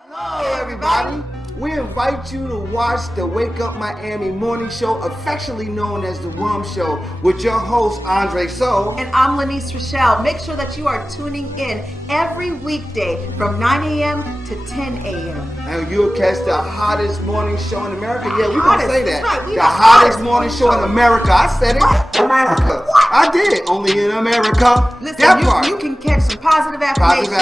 Hello, everybody. We invite you to watch the Wake Up Miami morning show, affectionately known as the WUMMS Show, with your host, Andre So. And I'm Lanice Rochelle. Make sure that you are tuning in every weekday from 9 a.m. to 10 a.m. And you'll catch the hottest morning show in America. Yeah, we're going to say that. Right, the hottest morning show in America. I said it. America. What? I did. Only in America. Listen, you can catch some positive affirmations.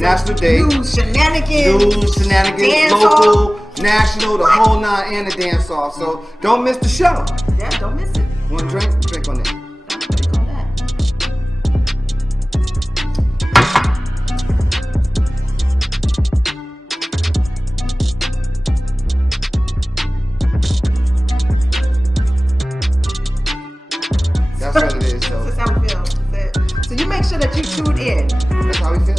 National days. News, shenanigans. Dance local, national, the whole nine, and the dance off. So don't miss the show. Yeah, don't miss it. Want a drink? Drink on it. Drink on that. That's what it is. So that's how we feel. So you make sure that you tune in. That's how we feel.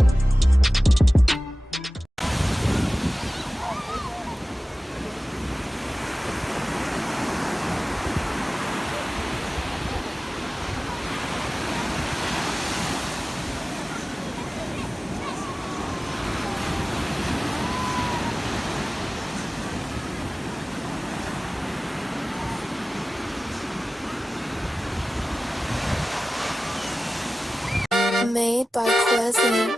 Made by Pleasant.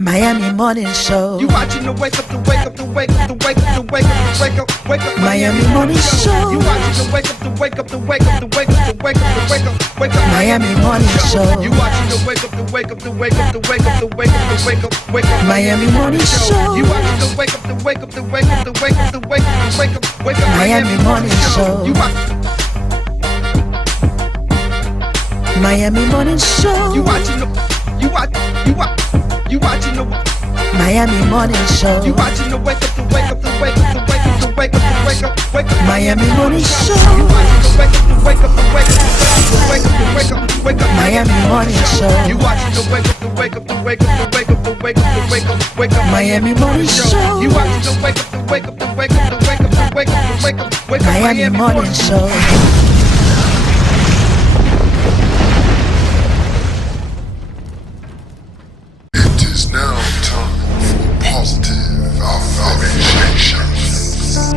Miami Morning Show. You watching the wake up, the wake up, the wake up, the wake up, the wake up, the wake up, wake up. Miami Morning Show. You watching the wake up, the wake up, the wake up, the wake up, the wake up, the wake up, wake up. Miami Morning Show. You watching the wake up, the wake up, the wake up, the wake up, the wake up, the wake up, wake up. Miami Morning Show. You watching the wake up, the wake up, the wake up, the wake up, the wake up, the wake up, wake up. Miami Morning Show. You Miami Morning Show. You watching the Miami Morning Show. You watching the wake up, the wake up, the wake up, the wake up, the wake up, the wake up, wake up. Miami Morning Show. You watching the wake up, the wake up, the wake up, the wake up, the wake up, wake up. Miami Morning Show. You watching the wake up, the wake up, the wake up, the wake up, the wake up, the wake up, wake up. Miami Morning Show. You watching the wake up, the wake up, the wake up, the wake up, the wake up, the wake up, wake up. Miami Morning Show. Now time for positive affirmations.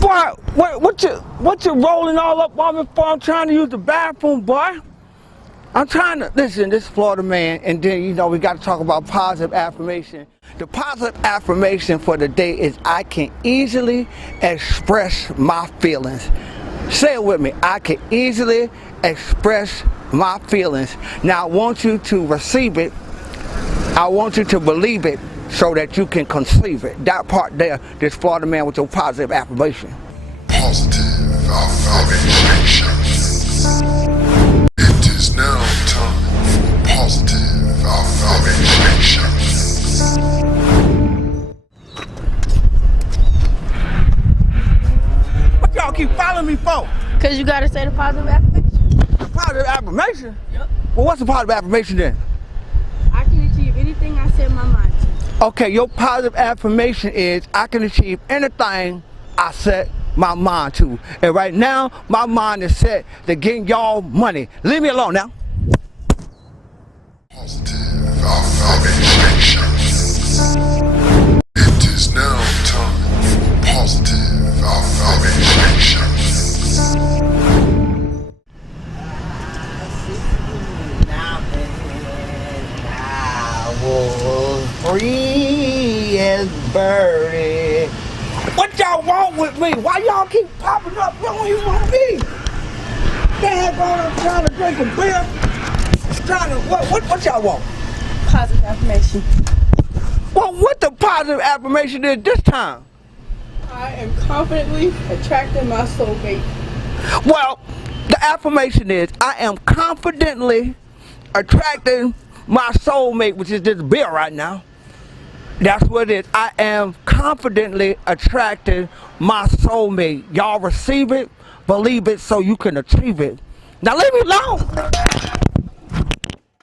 Boy, what you rolling all up on me for? I'm trying to use the bathroom, boy. I'm trying to, listen, this is Florida man, and then, you know, we got to talk about positive affirmation. The positive affirmation for the day is I can easily express my feelings. Say it with me. I can easily express my feelings. Now I want you to receive it. I want you to believe it so that you can conceive it. That part there, this Florida man with your positive affirmation. Positive affirmations. It is now time for positive affirmations. What y'all keep following me for? Cause you gotta say the positive affirmation. Positive affirmation? Yep. Well, what's the positive affirmation then? I can achieve anything I set my mind to. Okay, your positive affirmation is I can achieve anything I set my mind to. And right now, my mind is set to getting y'all money. Leave me alone now. Positive affirmations. It is now time for positive affirmations. Free as birdie. What y'all want with me? Why y'all keep popping up? You don't even want me. Dad, I'm trying to drink a beer. What y'all want? Positive affirmation. Well, what the positive affirmation is this time? I am confidently attracting my soulmate. Well, the affirmation is I am confidently attracting my soulmate, which is this beer right now. That's what it is. I am confidently attracting my soulmate. Y'all receive it, believe it, so you can achieve it. Now leave me alone.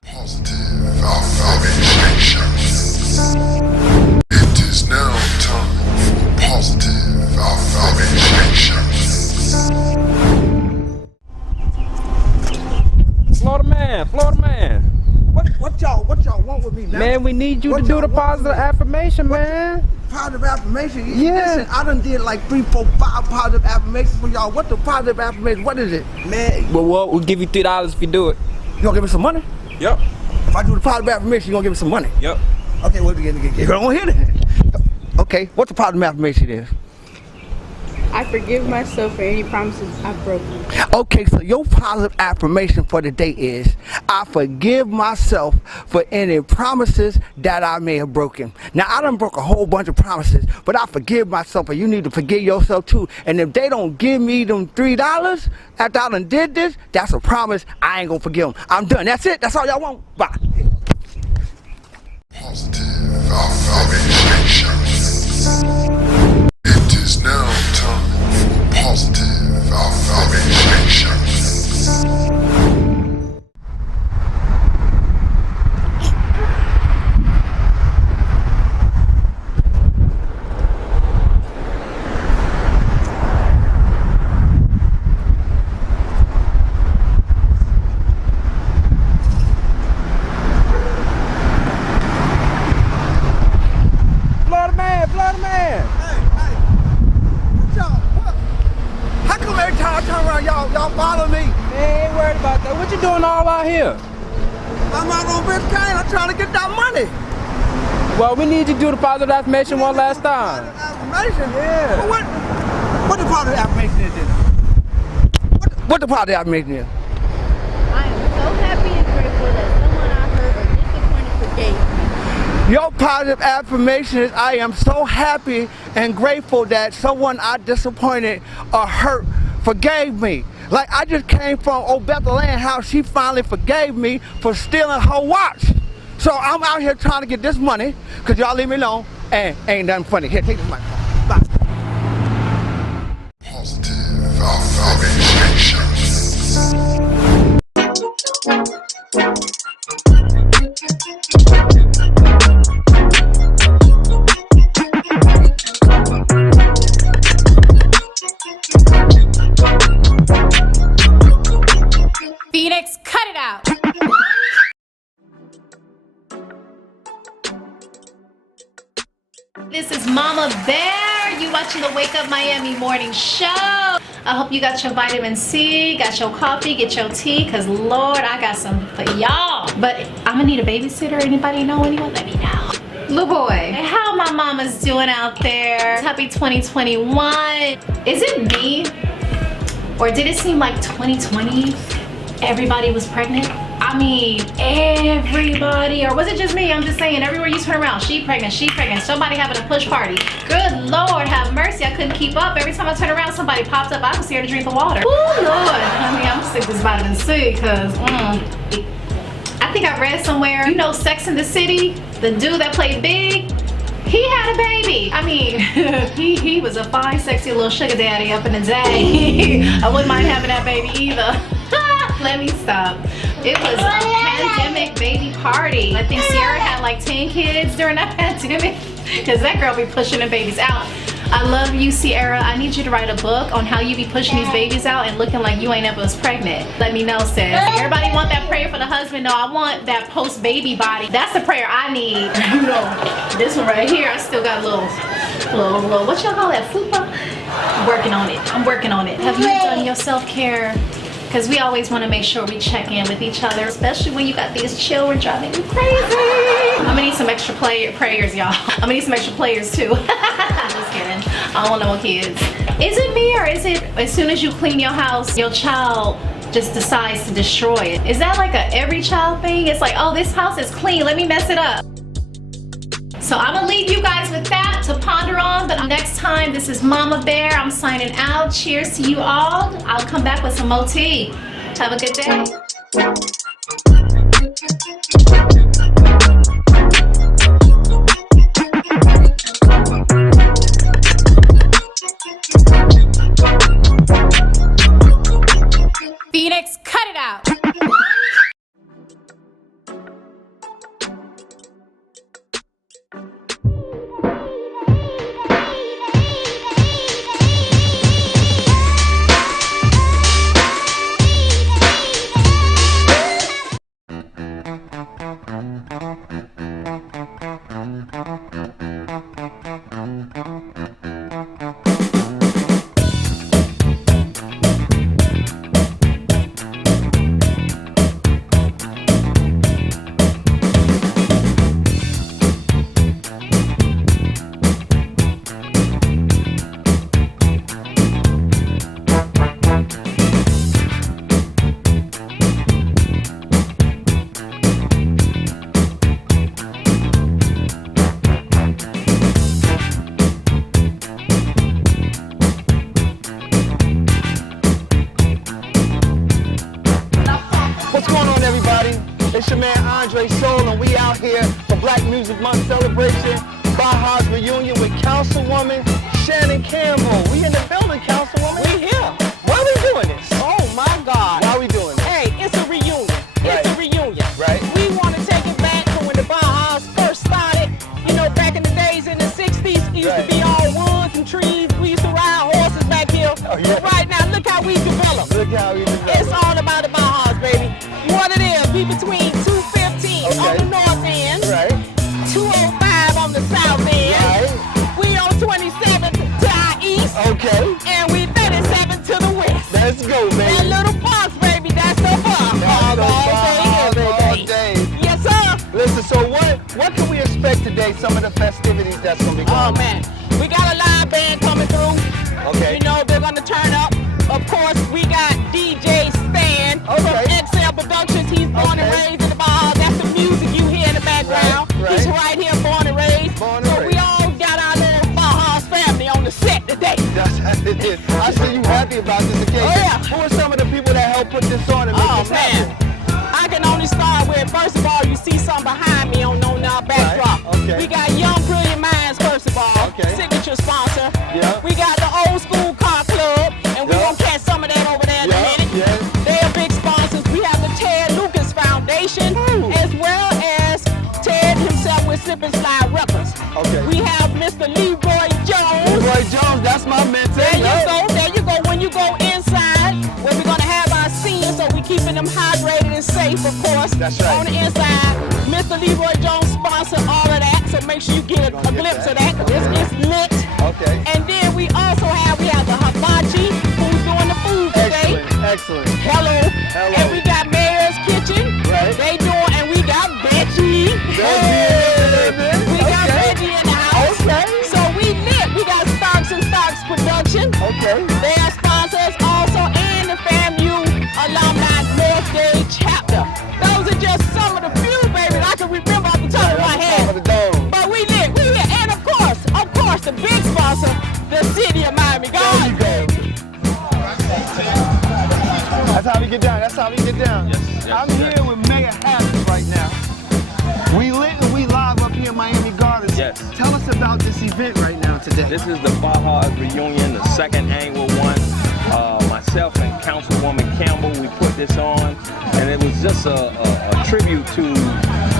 Positive affirmations. It is now time for positive affirmation. Florida man. What y'all want with me now? Man, we need you What to do y'all the want positive with me? affirmation, man. Positive affirmation? Yeah. Listen, I done did like 3, 4, 5 positive affirmations for y'all. What the positive affirmation? What is it? Man, well, we'll give you $3 if you do it. You gonna give me some money? Yep. If I do the positive affirmation, you gonna give me some money? Yep. Okay, well, get on here then. Okay, what the positive affirmation is? I forgive myself for any promises I've broken. Okay, so your positive affirmation for the day is, I forgive myself for any promises that I may have broken. Now, I done broke a whole bunch of promises, but I forgive myself, and you need to forgive yourself too. And if they don't give me them $3 after I done did this, that's a promise. I ain't gonna forgive them. I'm done. That's it. That's all y'all want. Bye. Positive affirmation. It is now time for positive affirmation. Florida man. Hey, what y'all, what? How come every time I turn around, y'all follow me? Man, ain't worried about that. What you doing all out here? I'm out on Biscayne. I'm trying to get that money. Well, we need you to do the positive affirmation one last time. Affirmation? Yeah. Well, what the positive affirmation is then? What the positive affirmation is? I am so happy and grateful that someone I hurt or disappointed forgave me. Your positive affirmation is, I am so happy and grateful that someone I disappointed or hurt forgave me. Like, I just came from old Bethlehem house. She finally forgave me for stealing her watch. So I'm out here trying to get this money, because y'all leave me alone, and ain't nothing funny. Here, take this money. Bye. Positive affirmation. Phoenix, cut it out. This is Mama Bear. You watching the Wake Up Miami morning show. I hope you got your vitamin C, got your coffee, get your tea, because Lord, I got some for y'all. But I'm gonna need a babysitter. Anybody know anyone? Let me know. Little boy, hey, how my mama's doing out there? Happy 2021. Is it me? Or did it seem like 2020 everybody was pregnant? I mean, everybody, or was it just me? I'm just saying, everywhere you turn around, she pregnant, somebody having a push party. Good Lord, have mercy, I couldn't keep up. Every time I turn around, somebody popped up, I was scared to drink the water. Oh Lord, I mean, I'm sick of this vitamin C, because I think I read somewhere, you know Sex and the City, the dude that played Big, he had a baby. I mean, he was a fine, sexy little sugar daddy up in the day. I wouldn't mind having that baby either. Let me stop. It was a pandemic baby party. I think Sierra had like 10 kids during that pandemic, because that girl be pushing the babies out. I love you, Sierra. I need you to write a book on how you be pushing these babies out and looking like you ain't ever was pregnant. Let me know, sis. Everybody want that prayer for the husband. No, I want that post-baby body. That's the prayer I need. You know, this one right here, I still got a little, what y'all call that, fupa? I'm working on it. I'm working on it. Have you done your self-care? Because we always want to make sure we check in with each other, especially when you got these children driving you crazy. I'm gonna need some extra prayers, y'all. I'm gonna need some extra players too. Just kidding. I don't want no more kids. Is it me, or is it as soon as you clean your house, your child just decides to destroy it? Is that like a every child thing? It's like, oh, this house is clean, let me mess it up. So I'm gonna leave you guys with that to ponder on, but next time, this is Mama Bear. I'm signing out. Cheers to you all. I'll come back with some more tea. Have a good day. Phoenix, cut it out. It's your man Andre Soul, and we out here for Black Music Month celebration. Baja's reunion with Councilwoman Shannon Campbell. We in the building, Councilwoman. We here. Why are we doing this? Oh my God. Why are we doing this? Hey, it's a reunion. Right. It's a reunion. Right. We want to take it back to when the Bajas first started. You know, back in the days in the 60s, it used to be all woods and trees. We used to ride horses back here. Oh, yeah. But right now, look how we developed. Look how we developed. It's all about the Bajas, baby. What it is, we between 215 on the north end. Right. 205 on the south end. Right. We on 27 to our east. Okay. And we 37 to the west. Let's go, baby. That little box, baby, that's the bar. That's all day. Yes, sir. Listen, so what can we expect today? Some of the festivities that's gonna be going on. Oh man, we got a live band coming through. Okay. You know they're gonna turn up. Of course, we got DJ Stan from XL Productions. He's born and raised in the Baja. That's the music you hear in the background. Right. He's right here, born and raised. We all got our little Baja's family on the set today. That's how it is. I see you happy about this occasion. Oh yeah. Who are some of the people that helped put this on and make this happen? I can only start with, first of all, you see something behind me on our backdrop. Right. Okay. We got Young Brilliant Minds, first of all, signature sponsor. Yeah. We got the Old School Car Club, and we're going to catch some of that over there in a minute. Yeah. They're big sponsors. We have the Ted Lucas Foundation, as well as Ted himself with Slip and Slide Records. Okay. We have Mr. Leroy Jones. Leroy Jones, that's my mentor. There you go, there you go. When you go inside, where we're going to have our seniors, so we're keeping them hydrated and safe, of course. That's right. On the inside, Mr. Leroy Jones sponsored all of that, so make sure you get a glimpse of that. It's lit. Okay. And then we also have the hibachi, who's doing the food today. Excellent. Hello. And we got Mayor's Kitchen. Right. They doing, and we got Veggie. We got Veggie in the house. Okay. So we lit. We got Starks and Starks Production. Okay. They are sponsors also, and the FAMU Alumni North Day Chapter. Those are just some of the few, baby, I can remember off the top of my head. But we lit. And of course, the big sponsor, the city of Miami. God. That's how we get down. That's how we get down. Yes, I'm here with Mayor Harris right now. We lit and we live up here in Miami Gardens. Yes. Tell us about this event right now today. This is the Baja's reunion, the second annual one. Myself and Councilwoman Campbell, we put this on, and it was just a tribute to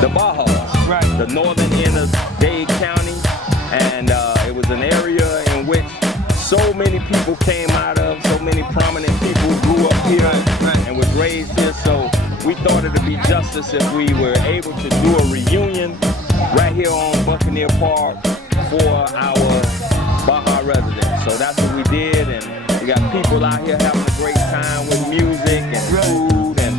the Bajas, right. The northern end of Dade County, and it was an area in which so many people came out of, so many prominent people grew up here and was raised here, so we thought it would be justice if we were able to do a reunion right here on Buccaneer Park for our Baja residents. So that's what we did, and we got people out here having a great time with music and food and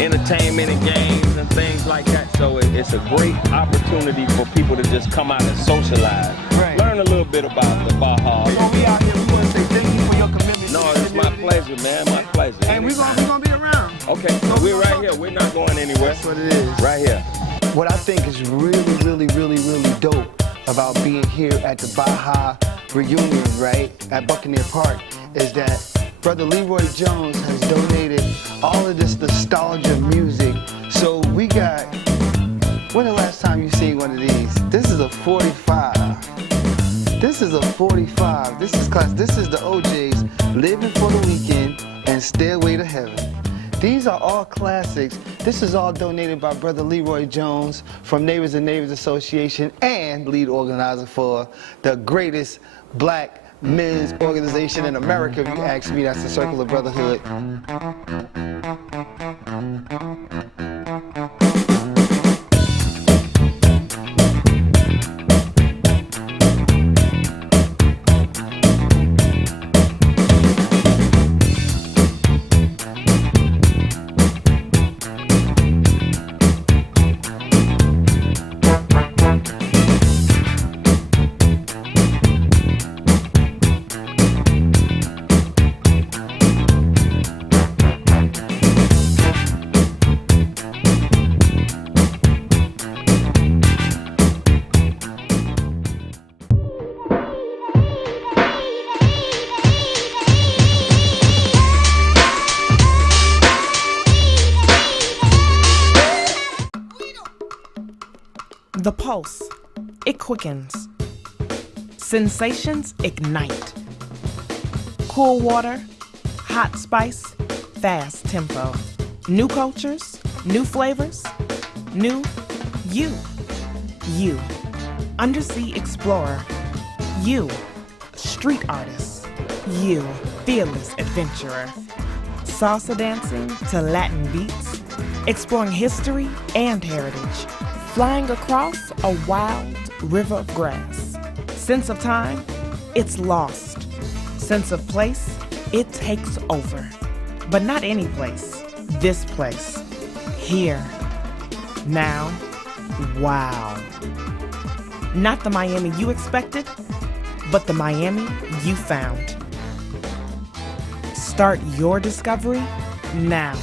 entertainment and games and things like that. So it's a great opportunity for people to just come out and socialize, learn a little bit about the Baja. So we out here, we want to say thank you for your commitment. No, it's my pleasure, man, my pleasure. And we're gonna be around. Okay, so we're right here. We're not going anywhere. That's what it is. Right here. What I think is really dope about being here at the Baja reunion, right, at Buccaneer Park, is that Brother Leroy Jones has donated all of this nostalgia music. So we got, when the last time you seen one of these? This is a 45. This is a 45. This is class. This is the OJs, Living for the Weekend and Stairway to Heaven. These are all classics. This is all donated by Brother Leroy Jones from Neighbors and Neighbors Association and lead organizer for the greatest black men's organization in America, if you ask me. That's the Circle of Brotherhood. The pulse, it quickens. Sensations ignite. Cool water, hot spice, fast tempo. New cultures, new flavors, new you. You, undersea explorer. You, street artist. You, fearless adventurer. Salsa dancing to Latin beats, exploring history and heritage, flying across a wild river of grass. Sense of time, it's lost. Sense of place, it takes over. But not any place, this place. Here, now, wow. Not the Miami you expected, but the Miami you found. Start your discovery now.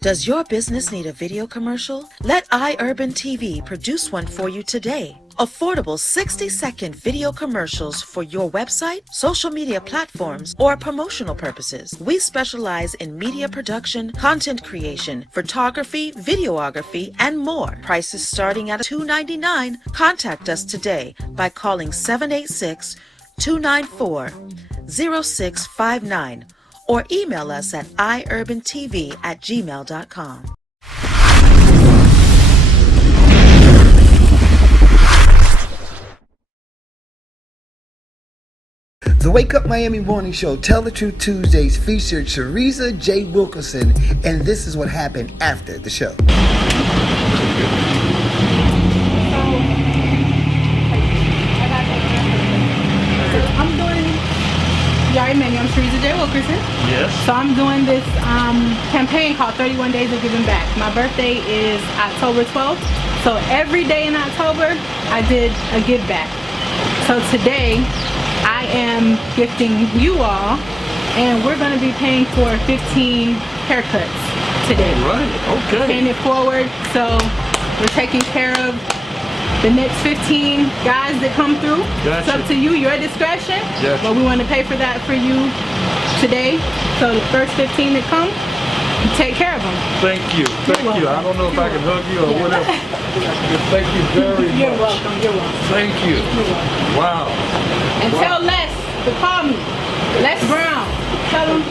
Does your business need a video commercial? Let iUrban TV produce one for you today. Affordable 60-second video commercials for your website, social media platforms, or promotional purposes. We specialize in media production, content creation, photography, videography, and more. Prices starting at $2.99. Contact us today by calling 786-294-0659 or email us at iurbantv@gmail.com. The Wake Up Miami Morning Show, Tell the Truth Tuesdays featured Teresa J. Wilkerson, and this is what happened after the show. You already met me, I'm Teresa J. Wilkerson. Yes. So I'm doing this campaign called 31 Days of Giving Back. My birthday is October 12th. So every day in October, I did a give back. So today, I am gifting you all, and we're going to be paying for 15 haircuts today. All right, okay. Paying it forward. So we're taking care of the next 15 guys that come through. Gotcha. It's up to you, your discretion. Gotcha. But we want to pay for that for you today. So the first 15 that come, you take care of them. Thank you. Thank you. I don't know if I can hug you or whatever. Thank you very much. You're welcome. You're welcome. Thank you. You're welcome. Wow. And tell Les to call me. Les Brown. Tell him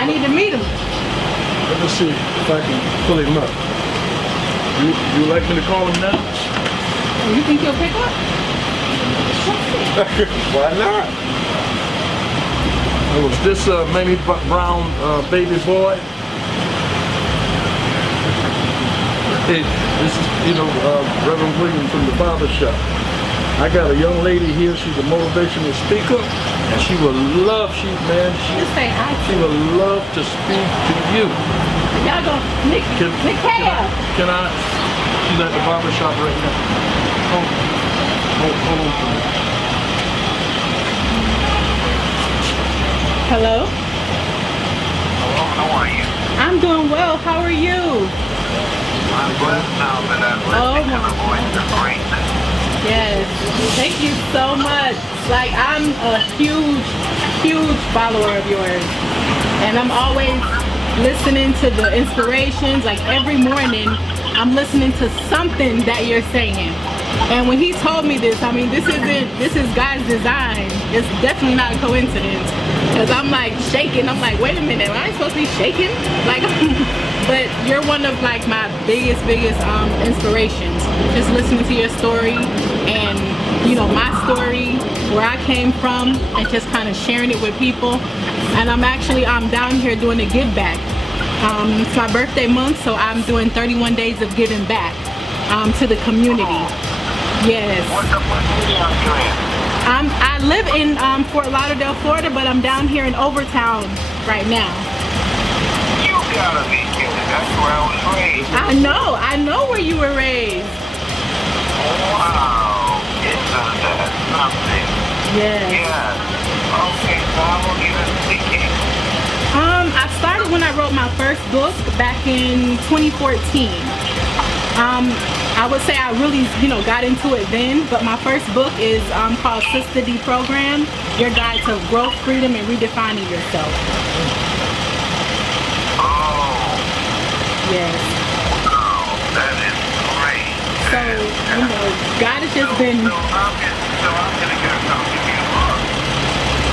I need to meet him. Let me see if I can pull him up. You like me to call him now? You think he'll pick up? Why not? Was this Mamie Brown baby boy? Hey, this is, Reverend William from the barber shop. I got a young lady here. She's a motivational speaker, and she will love. She will love to speak to you. Y'all go, Mikhail. Can I? She's at the barber shop right now. Hold on for me. Hello? Hello, how are you? I'm doing well. How are you? I'm blessed now that I'm listening to the voice of greatness. Yes. Thank you so much. Like, I'm a huge, huge follower of yours. And I'm always listening to the inspirations. Like, every morning, I'm listening to something that you're saying. And when he told me this, I mean, this is God's design. It's definitely not a coincidence. Cause I'm like shaking. I'm like, wait a minute, am I supposed to be shaking? Like, but you're one of like my biggest inspirations. Just listening to your story and my story, where I came from, and just kind of sharing it with people. And I'm down here doing a give back. It's my birthday month, so I'm doing 31 days of giving back to the community. Yes. What the fuck city are you in? I live in Fort Lauderdale, Florida, but I'm down here in Overtown right now. You gotta be kidding. That's where I was raised. I know where you were raised. Wow. Isn't that something? Yes. Yeah. Okay, so how long you been speaking? I started when I wrote my first book back in 2014. I would say I really, got into it then, but my first book is called Sister D Program, Your Guide to Growth, Freedom, and Redefining Yourself. Oh. Yes. Oh, that is great. So, God has just been... So I'm gonna get a copy of your book.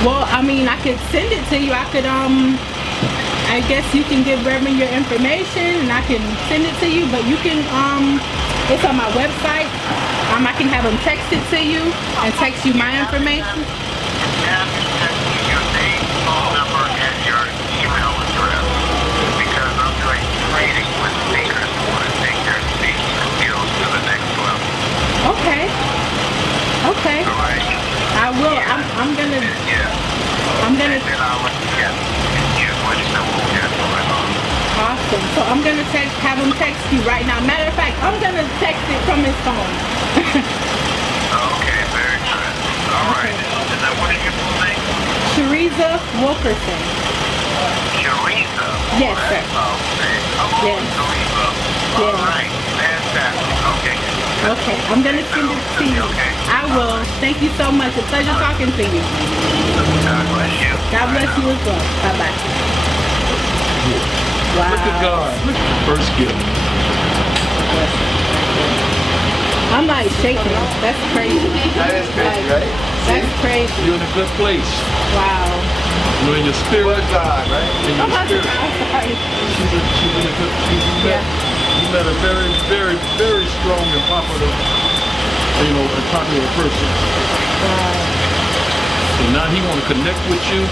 Well, I mean, I could send it to you. I could, I guess you can give Reverend your information and I can send it to you, but you can, it's on my website. I can have them text it to you and text you my information. Have you text me your name, phone number, and your email address, because I'm doing training with speakers who want to take their speaking skills to the next level. Okay. Okay. All right. I will. I'm gonna. Yeah. I'm gonna. And then I'll let you what you know what we got going on. Awesome. So I'm gonna have him text you right now. Matter of fact, I'm gonna text it from his phone. Okay, very good. All right. And then what is your full name? Teresa Wilkerson. Teresa. Yes, sir. Okay. Yes. Teresa. All right. Fantastic. Okay. Okay. I'm gonna send it to you. Okay. I will. Thank you so much. A pleasure talking to you. God bless you. God bless you as well. Bye bye. Wow. Look at God. First gift. I'm like shaking. That's crazy. That is crazy, right? That's crazy. You're in a good place. Wow. You're in your spirit. With God, right? In your spirit. I'm sorry. She's in a good. You met a very, very, very strong and popular, a popular person. Wow. And now he want to connect with you.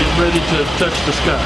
Get ready to touch the sky.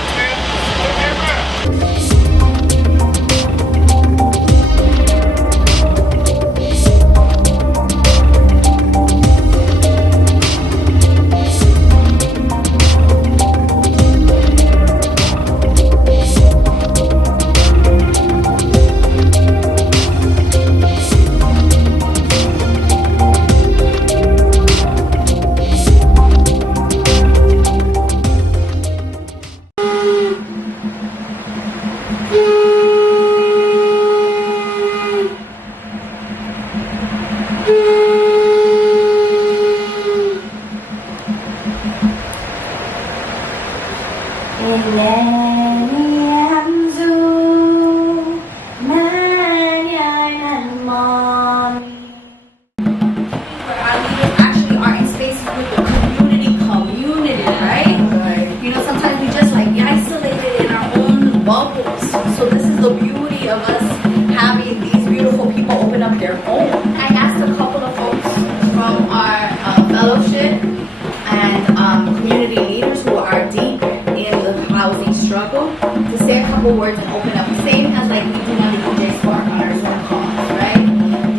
Words and open up, same as like we do on the DJ Spark on our Zoom calls, right?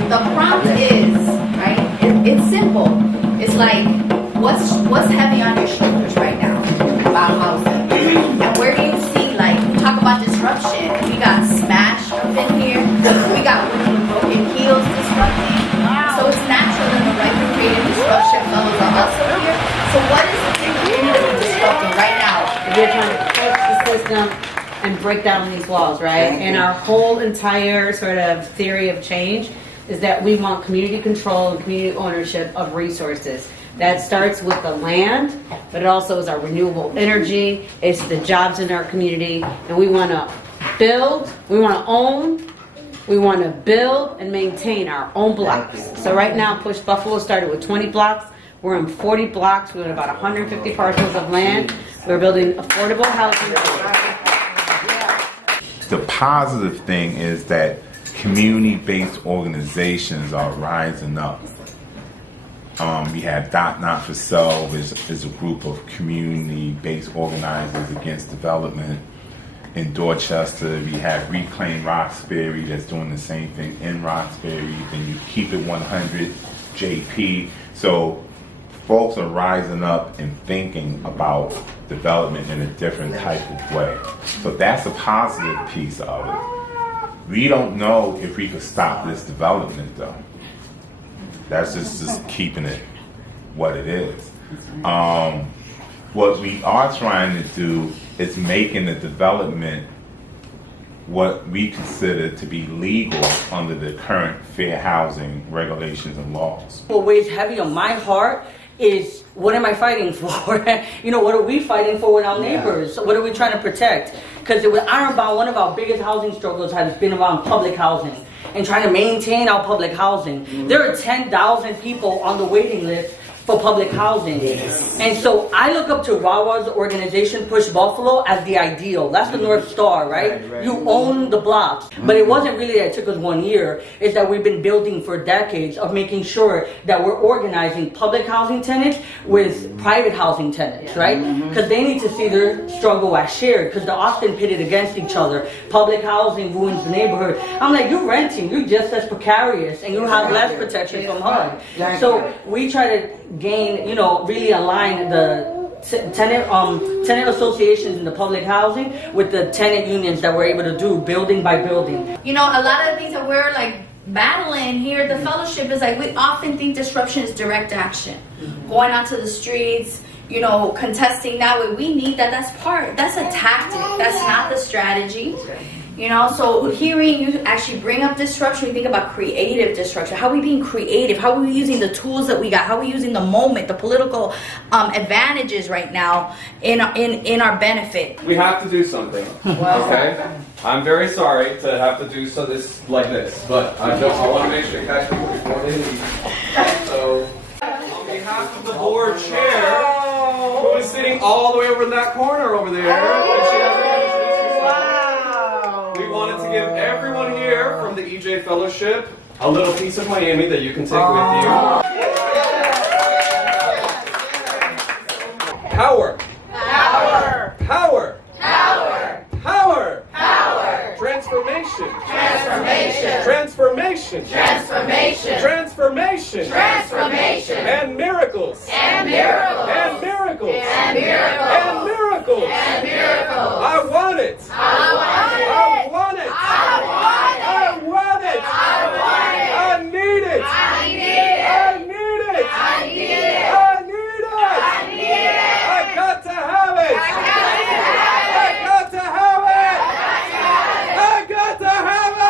The prompt is, right, it's simple. It's like, what's heavy on your shoulders right now about housing? And where do you see, like, we talk about disruption, we got smash up in here, we got women with broken heels disrupting. So it's natural in the right for creative disruption fellows are also here. So what is the thing that you're disrupting right now? We're trying to fix the system and break down these walls, right? And our whole entire sort of theory of change is that we want community control and community ownership of resources. That starts with the land, but it also is our renewable energy, it's the jobs in our community, and we want to build, we want to own, We want to build and maintain our own blocks. So right now, Push Buffalo started with 20 blocks. We're in 40 blocks. We have about 150 parcels of land. We're building affordable housing. The positive thing is that community-based organizations are rising up. We have Not For Self is a group of community-based organizers against development. In Dorchester, we have Reclaim Roxbury that's doing the same thing in Roxbury. Then you Keep It 100, JP. So folks are rising up and thinking about development in a different type of way. So that's a positive piece of it. We don't know if we could stop this development though. That's just keeping it what it is. What we are trying to do is making the development what we consider to be legal under the current fair housing regulations and laws. What weighs heavy on my heart is, what am I fighting for? What are we fighting for with our neighbors? What are we trying to protect? Because with Ironbound, one of our biggest housing struggles has been around public housing and trying to maintain our public housing. There are 10,000 people on the waiting list for public housing. And so I look up to Rawa's organization, Push Buffalo, as the ideal. That's the North Star, right? You own the blocks. But it wasn't really that it took us 1 year. It's that we've been building for decades of making sure that we're organizing public housing tenants with private housing tenants, right? Because they need to see their struggle as shared, because they're often pitted against each other. Public housing ruins the neighborhood. I'm like, you're renting, you're just as precarious, and you have less protection from HUD. So we try to gain, really align the tenant associations in the public housing with the tenant unions that we're able to do building by building. A lot of the things that we're like battling here, the fellowship is like, we often think disruption is direct action. Going out to the streets, contesting that way. We need that. That's a tactic. That's not the strategy. So hearing you actually bring up disruption, we think about creative disruption. How are we being creative? How are we using the tools that we got? How are we using the moment, the political advantages right now in our benefit? We have to do something. Okay? I'm very sorry to have to do this like this, but I want to make sure you catch people before they leave. So, on behalf of the board chair, who is sitting all the way over in that corner over there, we wanted to give everyone here from the EJ Fellowship a little piece of Miami that you can take with you. Power. Power. Power. Power. Power. Power. Transformation. Transformation. Transformation. Transformation. Transformation. Transformation. And miracles. And miracles. And miracles. And miracles. And miracles. And miracles. I want it. I want it. I want it. I want it. I want it. I want it. I need it. I need it. I need it. I need it. I need it. I need it. I got to have it. I got to have it. I got to have it.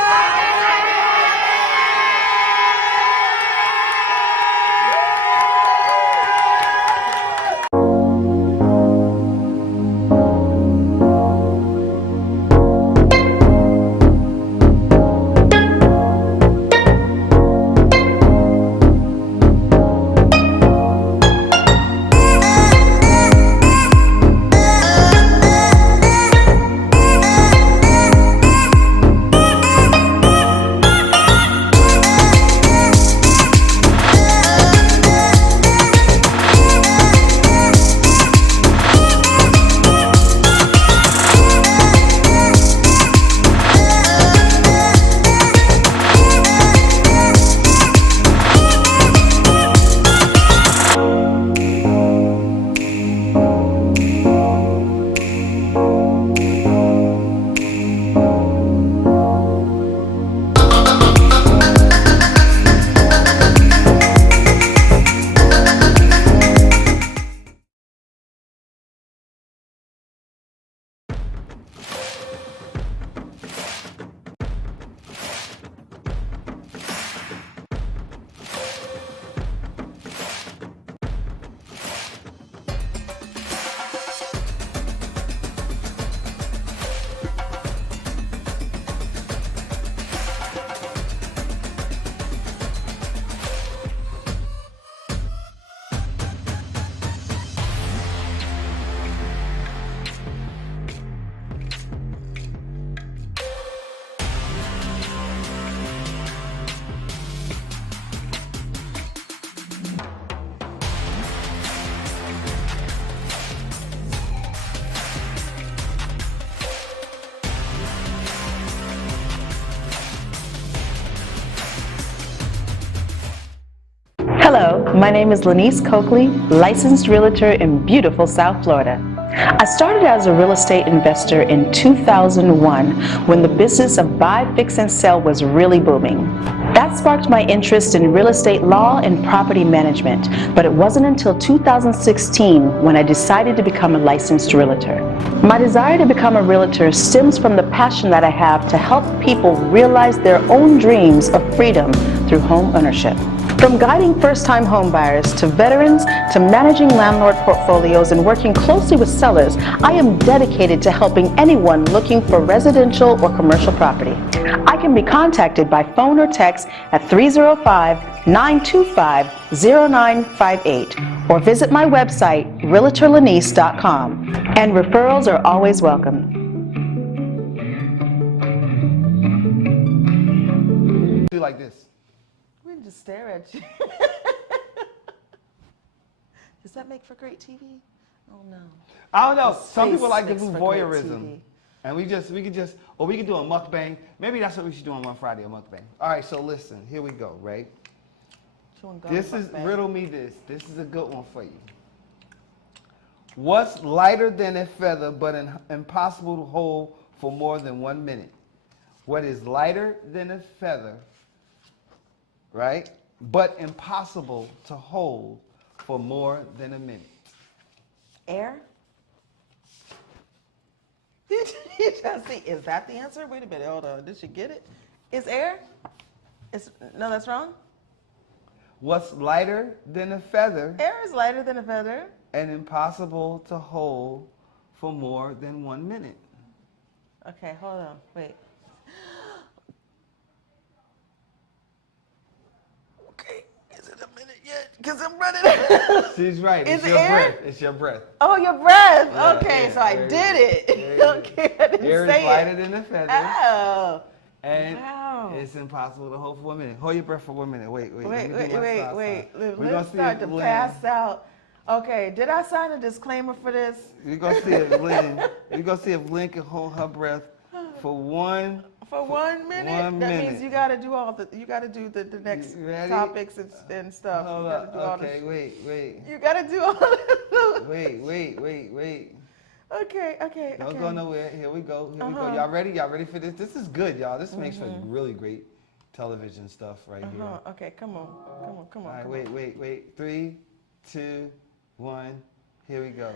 Hello, my name is Lanice Coakley, licensed realtor in beautiful South Florida. I started as a real estate investor in 2001 when the business of buy, fix, and sell was really booming. That sparked my interest in real estate law and property management, but it wasn't until 2016 when I decided to become a licensed realtor. My desire to become a realtor stems from the passion that I have to help people realize their own dreams of freedom through home ownership. From guiding first-time homebuyers to veterans to managing landlord portfolios and working closely with sellers, I am dedicated to helping anyone looking for residential or commercial property. I can be contacted by phone or text at 305-925-0958 or visit my website, realtorlanice.com, and referrals are always welcome. Do like this. We can just stare at you. Does that make for great TV? Oh no. I don't know. His Some face people like to makes do for great voyeurism. TV. And we could do a mukbang. Maybe that's what we should do on one Friday, a mukbang. All right, so listen, here we go, right? This is, riddle me this. This is a good one for you. What's lighter than a feather but impossible to hold for more than 1 minute? What is lighter than a feather, right, but impossible to hold for more than a minute? Air? You just see, is that the answer? Wait a minute, hold on. Did she get it? Is air? No, that's wrong? What's lighter than a feather? Air is lighter than a feather. And impossible to hold for more than 1 minute. Okay, hold on, wait. Okay, is it a minute yet? Because I'm running out. She's right. Is It's your air? breath. It's your breath. Oh, your breath. Yeah, Okay, yeah, so I there did it. There Okay, I didn't Air say is lighter than a feather. Oh. And Wow. it's impossible to hold for 1 minute. Hold your breath for 1 minute. Wait. Wait. We're Let's gonna start to pass out. Okay, did I sign a disclaimer for this? We're gonna see if Lynn. We're gonna see if Lynn can hold her breath for 1 minute. 1 That minute. means you got to do the next ready? topics and stuff. Hold You gotta up. do all Okay. this. Wait. You got to do all this. Wait. Okay. Don't go nowhere. Here we go. Here we go. Uh-huh. Y'all ready? Y'all ready for this? This is good, y'all. This makes for really great television stuff right here. Okay, come on. All right, wait. 3, 2, 1. Here we go.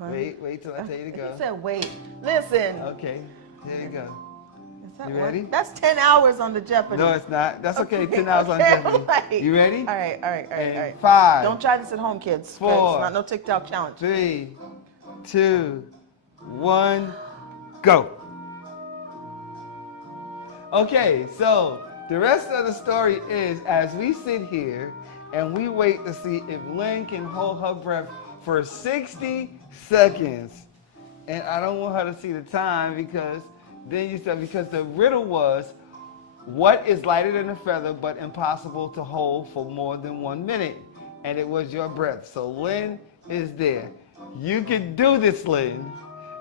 Wait till I tell you to go. He said wait. Listen. Okay, here you go. Is that You ready? That's 10 hours on the Jeopardy. No, it's not. That's okay. 10 hours on Jeopardy. Right. You ready? All right. 5. Don't try this at home, kids. 4. It's not no TikTok challenge. 3, 2, 1, go. Okay, so the rest of the story is as we sit here and we wait to see if Lynn can hold her breath for 60 seconds. And I don't want her to see the time because the riddle was, what is lighter than a feather but impossible to hold for more than 1 minute? And it was your breath. So Lynn is there. You can do this, Lynn.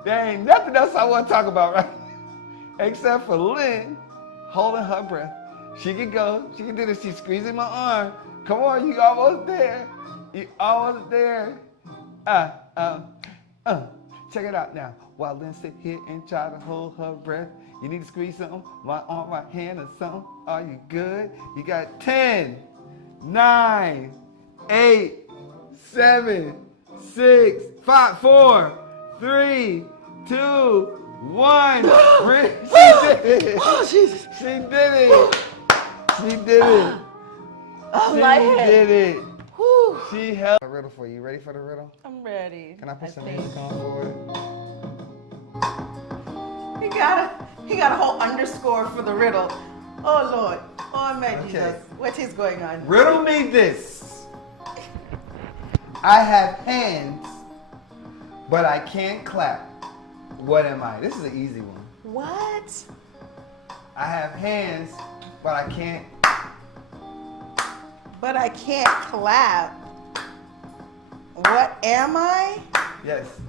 There ain't nothing else I want to talk about right now, except for Lynn holding her breath. She can go. She can do this. She's squeezing my arm. Come on, you almost there. You almost there. Check it out now. While Lynn sit here and try to hold her breath, you need to squeeze something, my arm, my hand, or something. Are you good? You got 10, 9, 8, 7, 6, 5, 4, 3, 2, 1. She did it. Oh, Jesus. She did it. She did it. Oh, She my did head. it. Whew. She held a riddle for you. Ready for the riddle? I'm ready. Can I put some music on for it? He got a whole underscore for the riddle. Oh, Lord. Oh, my Okay. Jesus. What is going on? Riddle me this. I have hands, but I can't clap. What am I? This is an easy one. What? I have hands, but I can't. But I can't clap. What am I? Yes.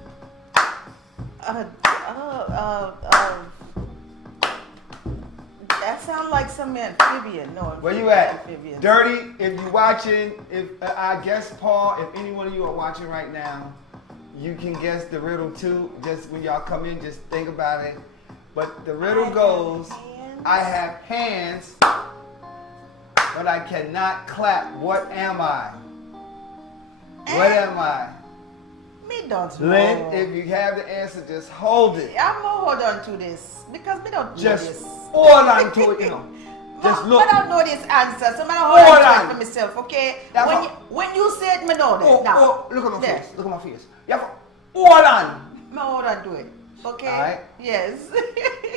That's sound like some amphibian. No, Where you at? Amphibian. Dirty, if you watching, if I guess Paul, if any one of you are watching right now, you can guess the riddle too. Just when y'all come in, just think about it. But the riddle goes, I have hands, but I cannot clap. What am I? What am I? Me don't know. Lynn, if you have the answer, just hold it. I'm gonna hold on to this because me don't know Just this. hold on to it, you know. Just look. I don't know this answer, so I'm gonna hold on to it for myself, okay? That's When you say it, me know that. Oh, now. oh, look at my face. Look at my face. You have to hold on. Me hold on to it, okay? All right. Yes.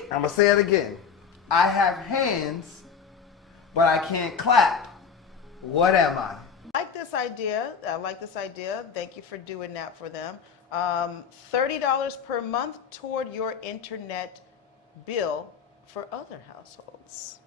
I'm gonna say it again. I have hands, but I can't clap. What am I? I like this idea. I like this idea. Thank you for doing that for them. $30 per month toward your internet bill for other households.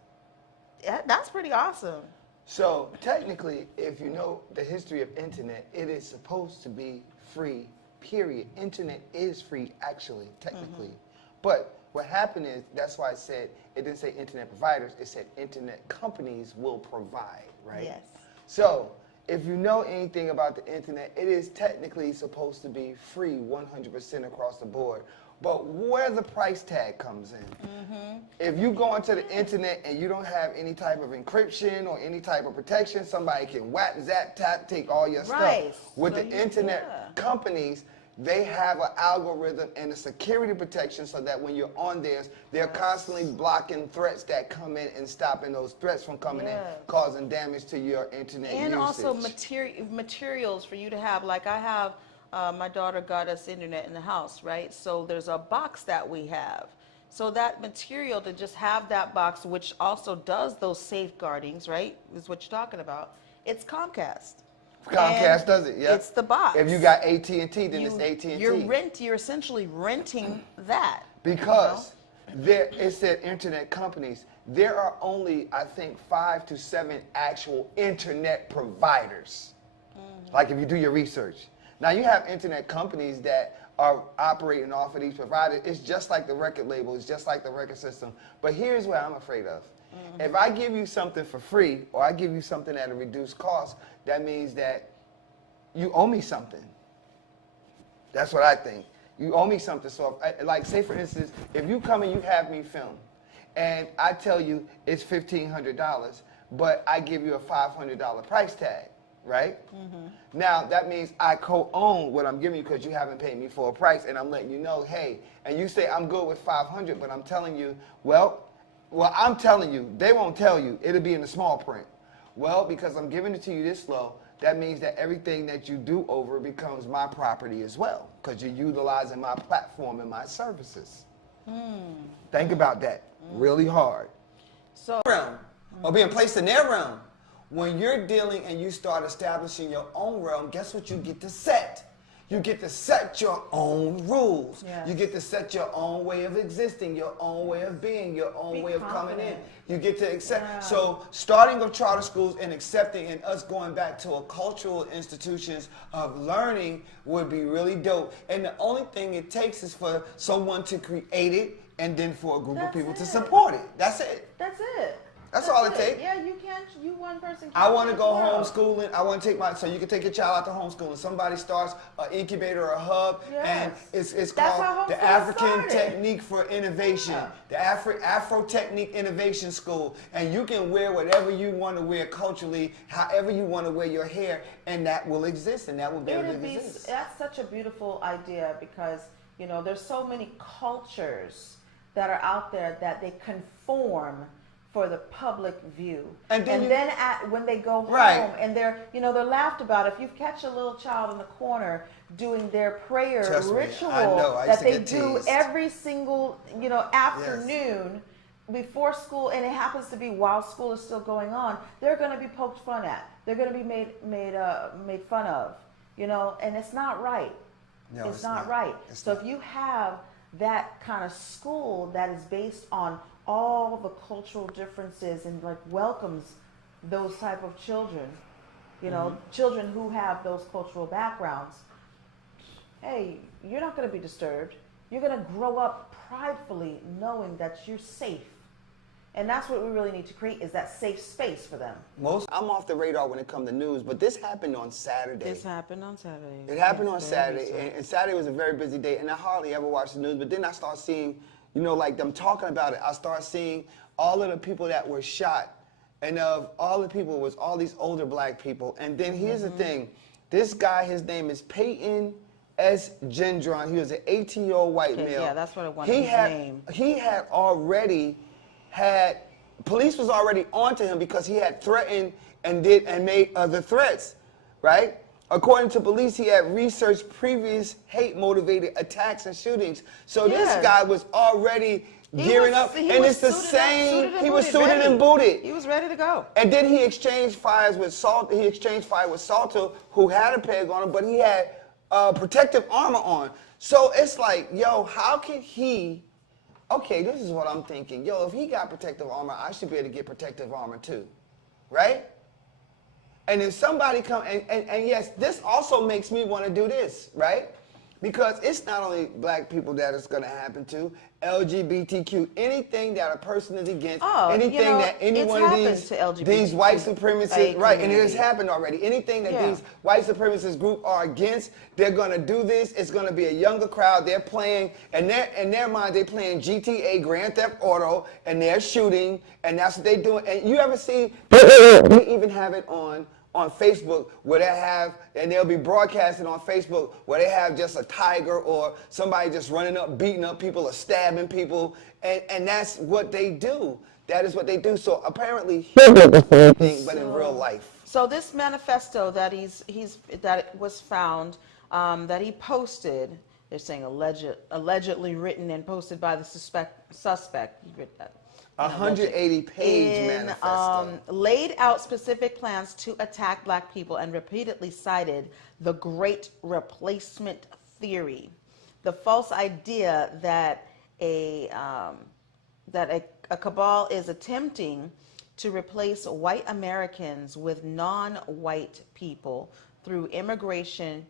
Yeah, that's pretty awesome. So technically, if you know the history of internet, it is supposed to be free, period. Internet is free, actually, technically. But what happened is, that's why I said, it didn't say internet providers, it said internet companies will provide, right? Yes. So, if you know anything about the internet, it is technically supposed to be free 100% across the board. But where the price tag comes in, if you go onto the internet and you don't have any type of encryption or any type of protection, somebody can whack, zap, tap, take all your Right. stuff. With So the internet companies, they have an algorithm and a security protection so that when you're on theirs, they're constantly blocking threats that come in and stopping those threats from coming in, causing damage to your internet And usage. also materials for you to have. Like I have, my daughter got us internet in the house, right? So there's a box that we have. So that material, to just have that box, which also does those safeguardings, right, is what you're talking about. It's Comcast. Comcast does it, yeah. It's the box. If you got AT&T, then it's AT&T. You're essentially renting that. Because it said internet companies. There are only, I think, 5 to 7 actual internet providers. Like if you do your research. Now you have internet companies that are operating off of these providers. It's just like the record label. It's just like the record system. But here's what I'm afraid of. If I give you something for free, or I give you something at a reduced cost, that means that you owe me something. That's what I think. You owe me something. So, like, say for instance, if you come and you have me film, and I tell you it's $1,500, but I give you a $500 price tag, right? Now, that means I co-own what I'm giving you because you haven't paid me full price, and I'm letting you know, hey, and you say I'm good with $500, but I'm telling you, well, I'm telling you, they won't tell you. It'll be in the small print. Well, because I'm giving it to you this low, that means that everything that you do over becomes my property as well, because you're utilizing my platform and my services. Think about that really hard. So, realm, or being placed in their realm. When you're dealing and you start establishing your own realm, guess what you get to set? You get to set your own rules. Yes. You get to set your own way of existing, your own way of being, your own way of coming in. You get to accept. Yeah. So starting of charter schools and accepting and us going back to a cultural institutions of learning would be really dope. And the only thing it takes is for someone to create it and then for a group of people to support it. That's it. That's it. That's all it takes. Yeah, you can't, you one person can't. I want to change go the world. homeschooling. I want to take so you can take your child out to homeschooling. Somebody starts an incubator or a hub, and it's That's called how the homeschooling African started. Technique for Innovation, the Afro Technique Innovation School. And you can wear whatever you want to wear culturally, however you want to wear your hair, and that will exist, and that will be able to exist. That's such a beautiful idea because, you know, there's so many cultures that are out there that they conform for the public view. And then when they go home and they're laughed about. If you catch a little child in the corner doing their prayer ritual that they do every single, afternoon before school, and it happens to be while school is still going on, they're going to be poked fun at. They're going to be made fun of, and it's not right. No, it's not right. So if you have that kind of school that is based on all the cultural differences and welcomes those type of children, children who have those cultural backgrounds, hey, you're not going to be disturbed. You're going to grow up pridefully knowing that you're safe. And that's what we really need to create, is that safe space for them. I'm off the radar when it comes to news, but this happened on Saturday. This happened on Saturday. It happened on Saturday, and Saturday was a very busy day, and I hardly ever watch the news, but then I start seeing, you know, like them talking about it, I start seeing all of the people that were shot, and of all the people was all these older black people. And then here's the thing, this guy, his name is Peyton S. Gendron. He was an 18-year-old white male. Yeah, that's what I wanted his name. He had already police was already onto him because he had threatened and made other threats, right? According to police, he had researched previous hate-motivated attacks and shootings. So this guy was already gearing up, and it's the same. He was suited and booted. He was ready to go. And then he exchanged fire with Salter, who had a peg on him, but he had protective armor on. So it's like, yo, how can he? Okay, this is what I'm thinking. Yo, if he got protective armor, I should be able to get protective armor too, right? And if somebody come, and yes, this also makes me want to do this, right? Because it's not only black people that it's going to happen to, LGBTQ, anything that a person is against, anything that any one of these white supremacists, right, and it has happened already. Anything that these white supremacist group are against, they're going to do this. It's going to be a younger crowd. They're playing, in their mind, they're playing GTA, Grand Theft Auto, and they're shooting, and that's what they're doing. And you ever see, they even have it on Facebook where they have, and they'll be broadcasting on Facebook where they have just a tiger or somebody just running up, beating up people or stabbing people, and that's what they do. That is what they do. So apparently, but in real life. So this manifesto that that was found, that he posted, they're saying allegedly written and posted by the suspect. 180-page manifesto. Laid out specific plans to attack black people and repeatedly cited the Great Replacement Theory, the false idea that a cabal is attempting to replace white Americans with non-white people through immigration,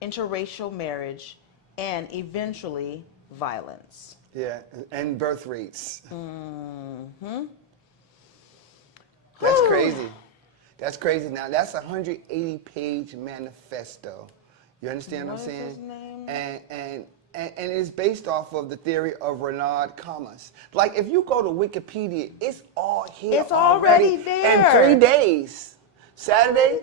interracial marriage, and eventually violence. Yeah, and birth rates. Mm-hmm. That's crazy. That's crazy. Now, that's a 180-page manifesto. You understand what I'm saying? His name? And it's based off of the theory of Renard Thomas. Like, if you go to Wikipedia, it's all here. It's already there. In 3 days. Saturday,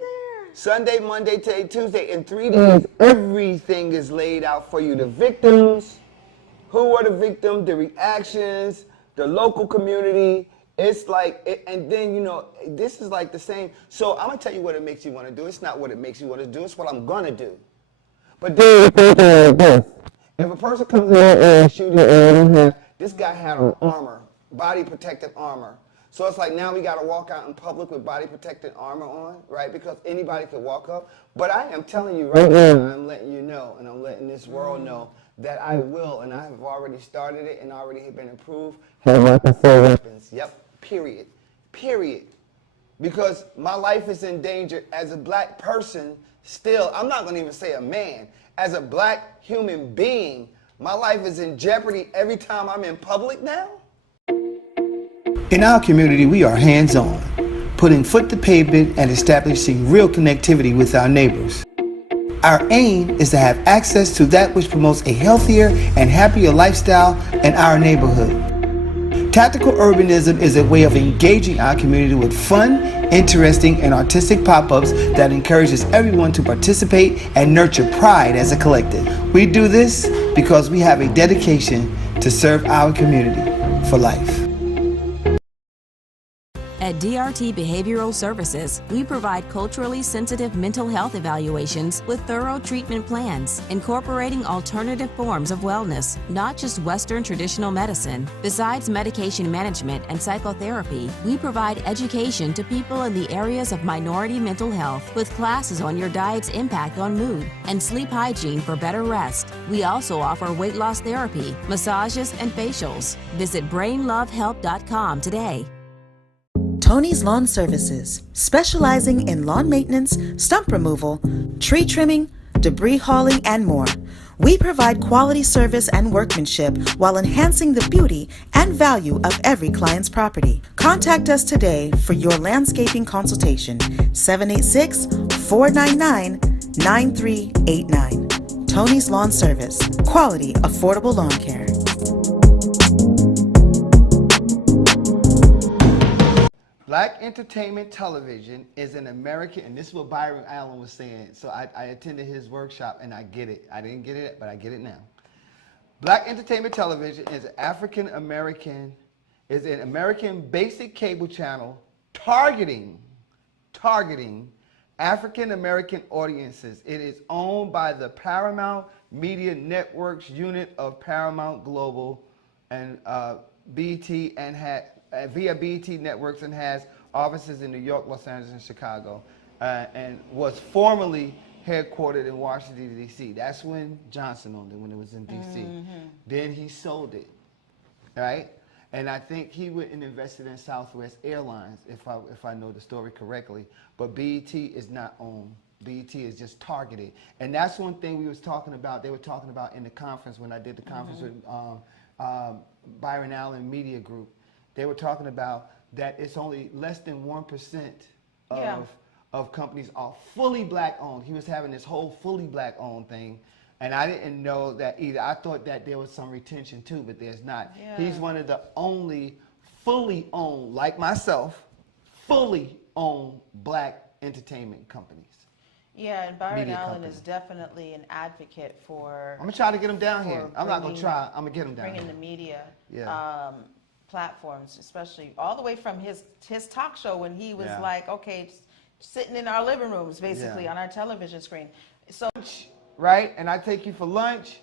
Sunday, Monday, Tuesday. In 3 days, everything is laid out for you. The victims, who are the victims, the reactions, the local community. It's like, and then, you know, this is like the same. So I'm going to tell you what it makes you want to do. It's not what it makes you want to do. It's what I'm going to do. But then, if a person comes in and shoots you, this guy had on armor, body protective armor. So it's like now we got to walk out in public with body protective armor on, right? Because anybody could walk up. But I am telling you right now, I'm letting you know, and I'm letting this world know, that I will, and I have already started it and already have been approved, have weapons. Yep, period. Period. Because my life is in danger as a black person still. I'm not going to even say a man. As a black human being, my life is in jeopardy every time I'm in public now. In our community, we are hands-on, putting foot to pavement and establishing real connectivity with our neighbors. Our aim is to have access to that which promotes a healthier and happier lifestyle in our neighborhood. Tactical urbanism is a way of engaging our community with fun, interesting, and artistic pop-ups that encourages everyone to participate and nurture pride as a collective. We do this because we have a dedication to serve our community for life. At DRT Behavioral Services, we provide culturally sensitive mental health evaluations with thorough treatment plans, incorporating alternative forms of wellness, not just Western traditional medicine. Besides medication management and psychotherapy, we provide education to people in the areas of minority mental health with classes on your diet's impact on mood and sleep hygiene for better rest. We also offer weight loss therapy, massages, and facials. Visit brainlovehelp.com today. Tony's Lawn Services, specializing in lawn maintenance, stump removal, tree trimming, debris hauling, and more. We provide quality service and workmanship while enhancing the beauty and value of every client's property. Contact us today for your landscaping consultation. 786-499-9389. Tony's Lawn Service. Quality, affordable lawn care. Black entertainment television is an American, and this is what Byron Allen was saying. So I attended his workshop and I get it. I didn't get it, but I get it now. Black entertainment television is an American basic cable channel targeting African American audiences. It is owned by the Paramount Media Networks unit of Paramount Global and BT and via BT Networks, and has offices in New York, Los Angeles, and Chicago, and was formerly headquartered in Washington, D.C. That's when Johnson owned it, when it was in D.C. Mm-hmm. Then he sold it, right? And I think he went and invested in Southwest Airlines, if I know the story correctly. But BET is not owned. BET is just targeted. And that's one thing we was talking about, they were talking about in the conference when I did the conference with Byron Allen Media Group. They were talking about that it's only less than 1% of companies are fully black owned. He was having this whole fully black owned thing, and I didn't know that either. I thought that there was some retention too, but there's not. Yeah. He's one of the only fully owned, like myself, fully owned black entertainment companies. Yeah, and Byron Media Allen company. is definitely an advocate for. I'm gonna try to get him down here. I'm not gonna try. I'm gonna get him down bringing here. the media platforms, especially all the way from his talk show when he was Yeah. like, okay, sitting in our living rooms, basically, Yeah. on our television screen. So, Right, and I take you for lunch.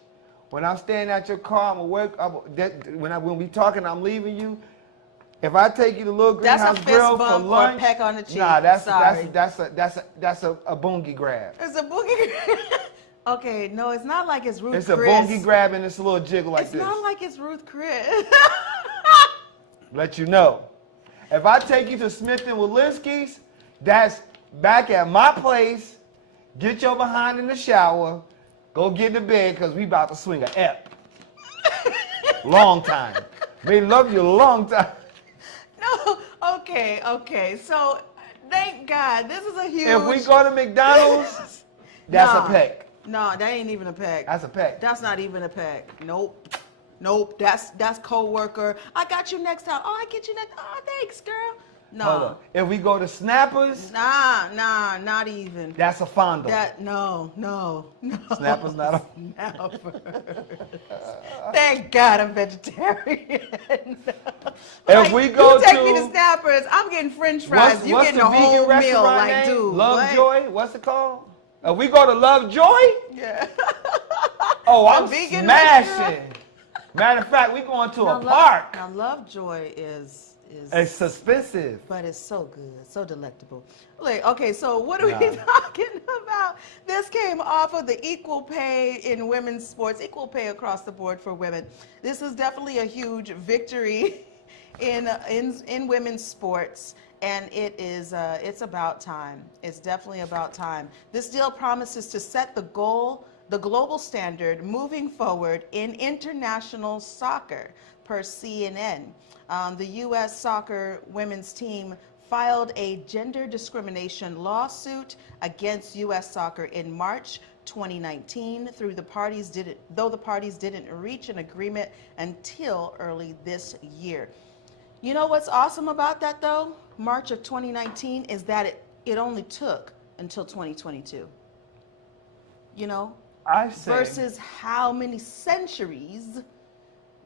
When I'm staying at your car, I'm awake. When we talking, I'm leaving you. If I take you to Little That's a Greenhouse fist Grill for bump or lunch, a peck on the cheek. nah, that's Sorry. a boongie grab. it's a boogie. Okay, no, it's not like it's Ruth It's Chris. a boongie grab and it's a little jiggle like It's this. not like it's Ruth Chris. Let you know. If I take you to Smith & Walensky's, that's back at my place. Get your behind in the shower. Go get to bed because we about to swing a ep. Long time. They love you a long time. No, okay. So, thank God. This is a huge... If we go to McDonald's, that's a peck. No, that ain't even a peck. That's a peck. That's not even a peck. Nope. That's co-worker. I got you next time. Oh, I get you next. Oh, thanks, girl. No. Hold on. If we go to Snappers, Nah, not even. That's a fondle. No. Snappers not a... Never. Thank God I'm vegetarian. If we go you take to... me to Snappers, I'm getting French fries. You what's getting the a whole vegan meal, restaurant like, name? dude. Lovejoy? What's it called? If we go to Lovejoy? Yeah. Oh, A I'm vegan smashing. restaurant? Matter of fact, we going to a Now, park. Now, Lovejoy is It's expensive. but it's so good, so delectable. Like, okay, so what are we talking about? This came off of the equal pay in women's sports, equal pay across the board for women. This is definitely a huge victory in women's sports, and it's about time. It's definitely about time. This deal promises to set the global standard moving forward in international soccer, per CNN. The U.S. soccer women's team filed a gender discrimination lawsuit against U.S. soccer in March 2019, though the parties didn't reach an agreement until early this year. You know what's awesome about that, though? March of 2019 is that it only took until 2022. You know? I say... Versus how many centuries,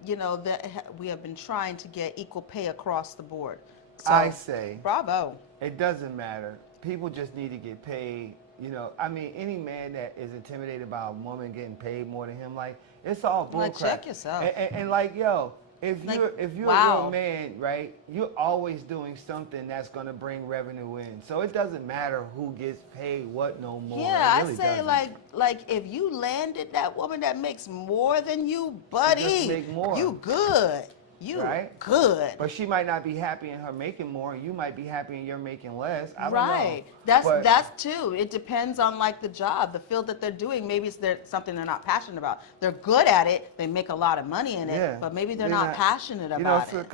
you know, that we have been trying to get equal pay across the board. So, I say... bravo. It doesn't matter. People just need to get paid. You know, I mean, any man that is intimidated by a woman getting paid more than him, like, it's all bullcrap. Like, check yourself. And like, yo, if you're a real man, right, you're always doing something that's going to bring revenue in. So it doesn't matter who gets paid what no more. Yeah, It really I say doesn't. like if you landed that woman that makes more than you, buddy, Just make more. you good. You right? good. But she might not be happy in her making more, and you might be happy in you're making less. I don't Right. know. That's too. It depends on like the job, the field that they're doing. Maybe it's something they're not passionate about. They're good at it. They make a lot of money in it, but maybe they're not passionate about it.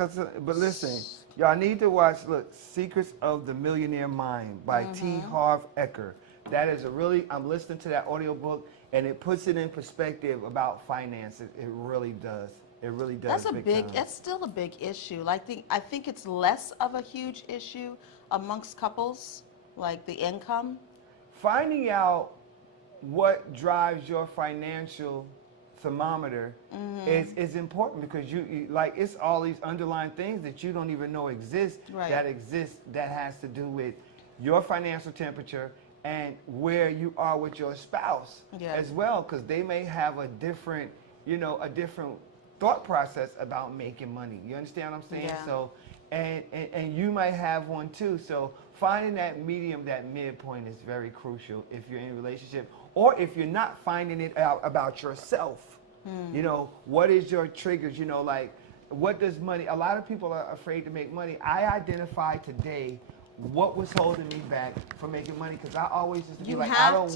But listen, y'all need to watch. Look, Secrets of the Millionaire Mind by T. Harv Eker. That is I'm listening to that audiobook, and it puts it in perspective about finances. It really does. It really does. That's still a big issue. I think it's less of a huge issue amongst couples, like the income. Finding out what drives your financial thermometer is important, because you like, it's all these underlying things that you don't even know exist that has to do with your financial temperature and where you are with your spouse as well, because they may have a different thought process about making money. You understand what I'm saying? Yeah. So, and you might have one too. So finding that medium, that midpoint is very crucial if you're in a relationship, or if you're not finding it out about yourself. You know, what is your triggers? You know, like, what does money, a lot of people are afraid to make money. I identified today what was holding me back from making money, because I always used to be like, I don't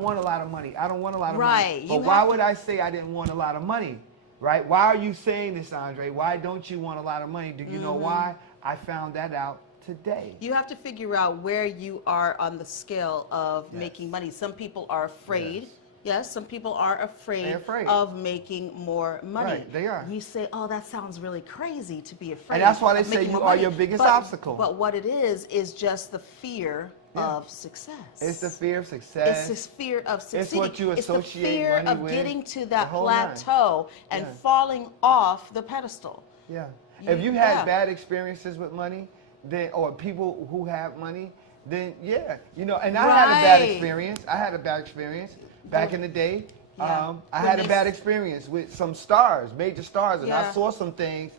want a lot of money. I don't want a lot of money. But why would I say I didn't want a lot of money? Right? Why are you saying this, Andre? Why don't you want a lot of money? Do you know why? I found that out today. You have to figure out where you are on the scale of making money. Some people are afraid. Yes, some people are afraid of making more money. Right, they are. You say, oh, that sounds really crazy to be afraid. And that's why they say you are your biggest obstacle. But what it is just the fear of success. It's the fear of success. It's this fear of succeeding. It's what you associate it's the fear money of with, getting to that plateau and falling off the pedestal. Yeah. If you had bad experiences with money, then, or people who have money, then you know, and I had a bad experience. I had a bad experience back in the day. I had a bad experience with some stars, major stars, and I saw some things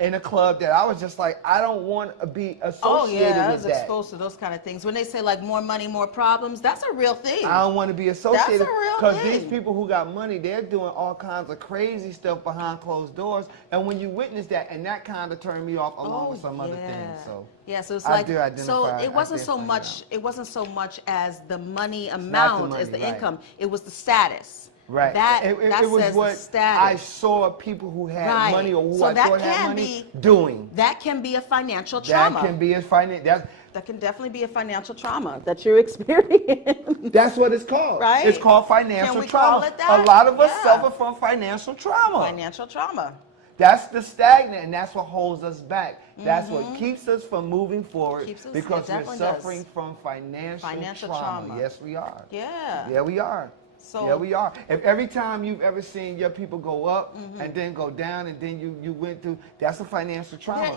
in a club that I was just like, I don't want to be associated with that. I was exposed to those kind of things. When they say like more money, more problems, that's a real thing. I don't want to be associated. That's a real Because thing. these people who got money, they're doing all kinds of crazy stuff behind closed doors. And when you witness that, and that kind of turned me off along with some other things. So so it's I like, do identify, so it wasn't so much. It wasn't so much as the money amount as the income. It was the status. Right. That it was says what status. I saw people who had money, or who I thought had money doing. That can be a financial trauma. That can be a that can definitely be a financial trauma that you experience. That's what it's called. Right? It's called financial Can we trauma. call it that? A lot of us suffer from financial trauma. Financial trauma. That's the stagnant, and that's what holds us back. That's what keeps us from moving forward, because we're suffering from financial trauma. Yes, we are. Yeah. Yeah, we are. Yeah, we are. If every time you've ever seen your people go up and then go down, and then you went through, that's a financial trauma.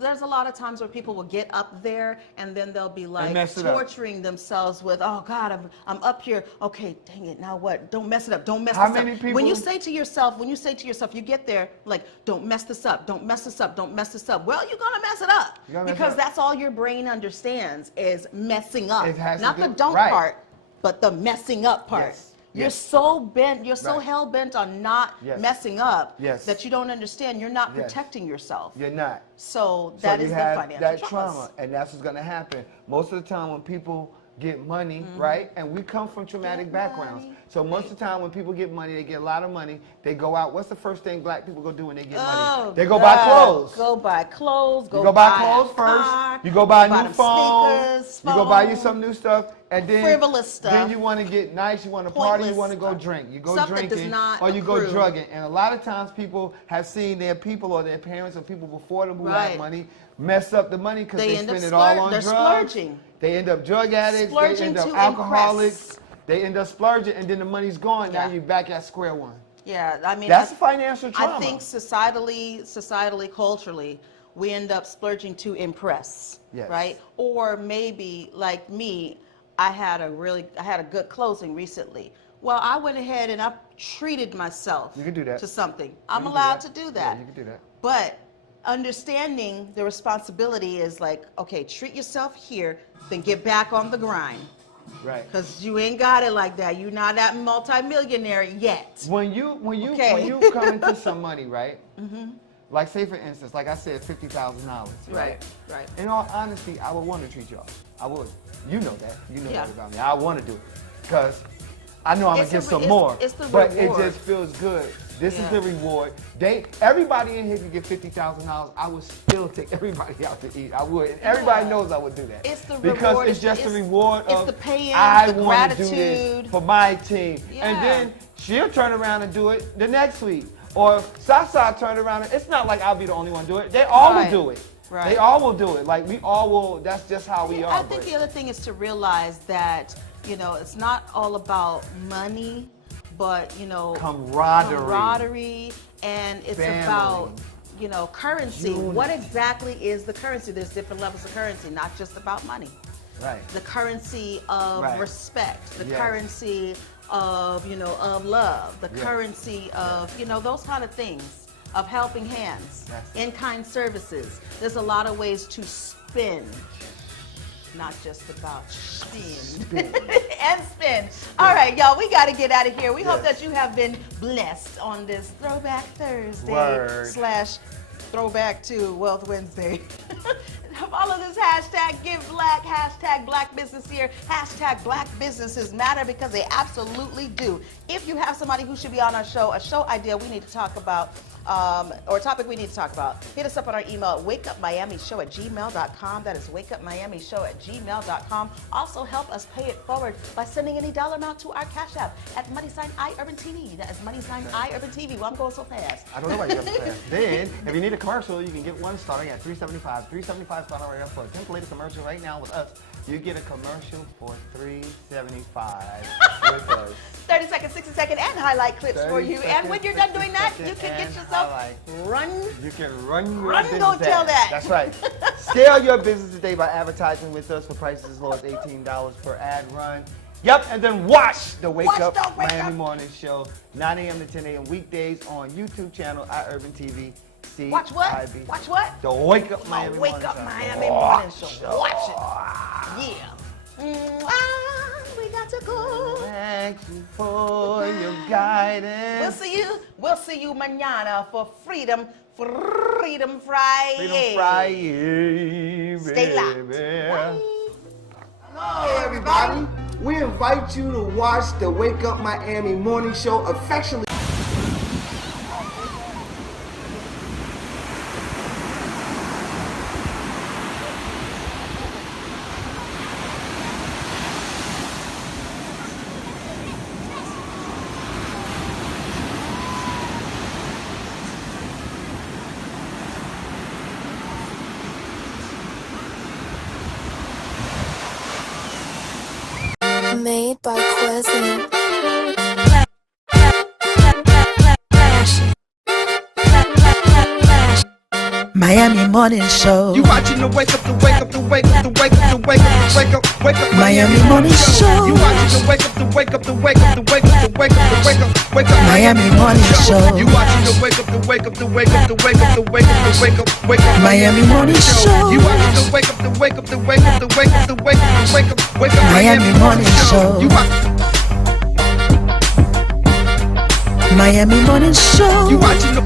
There's a lot of times where people will get up there and then they'll be like torturing themselves with, oh God, I'm up here. Okay, dang it, now what? Don't mess it up. Don't mess this up. When you say to yourself, you get there, like, don't mess this up, don't mess this up, don't mess this up. Well, you're gonna mess it up, because that's all your brain understands is messing up. Not the don't part, but the messing up part. You're so bent, you're so hell bent on not messing up that you don't understand. You're not protecting yourself. You're not. So that is the financial that trauma, and that's what's going to happen. Most of the time when people get money, right? And we come from traumatic backgrounds. So most of the time when people get money, they get a lot of money, they go out. What's the first thing black people go do when they get money? They go buy clothes. Go buy clothes. You go buy clothes first. You go buy a new phone. You go buy you some new stuff. And then frivolous stuff. Then you want to get nice, you want to party, you want to go drink. You go drinking, or you go drugging. And a lot of times people have seen their people or their parents or people before them who have money mess up the money because they spend it all on drugs. Splurging. They end up drug addicts. They end up alcoholics. They end up splurging, and then the money's gone. Now you're back at square one. Yeah, I mean that's financial trauma. I think societally, culturally, we end up splurging to impress, right? Or maybe like me. I had a good closing recently. Well, I went ahead and I treated myself to something. I'm allowed to do that. Yeah, you can do that. But understanding the responsibility is like, okay, treat yourself here, then get back on the grind. Right. Because you ain't got it like that. You're not that multimillionaire yet. When you come into some money, right? Like say for instance, like I said, $50,000. Right. In all honesty, I would want to treat y'all. I would. You know that. You know that about me. I want to do it because I know I'm gonna get some more. It's the but reward. it just feels good. This is the reward. Everybody in here can get $50,000. I would still take everybody out to eat. I would. And everybody knows I would do that. It's the because reward. it's just the reward of the pay-in, I the want to do gratitude. this for my team. And then she'll turn around and do it the next week. Or Sasa turn around and it's not like I'll be the only one do it. They all will do it. Right. They all will do it. Like we all will. That's just how we are. I think the other thing is to realize that, you know, it's not all about money, but, you know, camaraderie, and it's about, you know, currency. Unity. What exactly is the currency? There's different levels of currency, not just about money. Right. The currency of respect, the currency of, you know, of love, the currency of, you know, those kind of things, of helping hands, in-kind services. There's a lot of ways to spend. Not just about spend. And spend. All right, y'all, we got to get out of here. We hope that you have been blessed on this Throwback Thursday / Throwback to Wealth Wednesday. Follow this hashtag Give Black, hashtag Black Business Here, hashtag Black Businesses Matter, because they absolutely do. If you have somebody who should be on our show, a show idea we need to talk about, or a topic we need to talk about, hit us up on our email at wakeupmiamishow@gmail.com. That is wakeupmiamishow@gmail.com. Also help us pay it forward by sending any dollar amount to our Cash App at #IUrbanTV. That is #IUrbanTV. Well, I'm going so fast. I don't know why you got so fast. Then, if you need a commercial, you can get one starting at $375. $375 starting right now for a templated commercial right now with us. You get a commercial for $375 with us. 30-second, 60-second, and highlight clips for you. And when you're done doing that, you can get yourself run. You can run your business. Go tell that. That's right. Scale your business today by advertising with us for prices as low as $18 per ad run. Yep, and then watch the Wake Up Miami Morning Show, 9 a.m. to 10 a.m. weekdays on YouTube channel iUrbanTV. Watch what? Watch what? The Wake Up Miami Morning Show. Wake Up Miami Morning Show. Watch it. Yeah. We got to go. Thank you for your guidance. We'll see you mañana for Freedom Friday. Freedom Friday. Stay locked. Hello, everybody. We invite you to watch the Wake Up Miami Morning Show, affectionately. Made by Quezin. Miami Morning Show. You watching the wake up, the wake up, the wake up, the wake up, the wake up, the wake up, wake up. Miami Morning Show. You watching the wake up, the wake up, the wake up, the wake up, the wake up, the wake up, wake up. Miami Morning Show. You watching the wake up, the wake up, the wake up, the wake up, the wake up, the wake up, wake up. Miami Morning Show. You watching the wake up, the wake up, the wake up, the wake up, the wake up, the wake up, wake up. Miami Morning Show. You Miami Morning Show. You watching the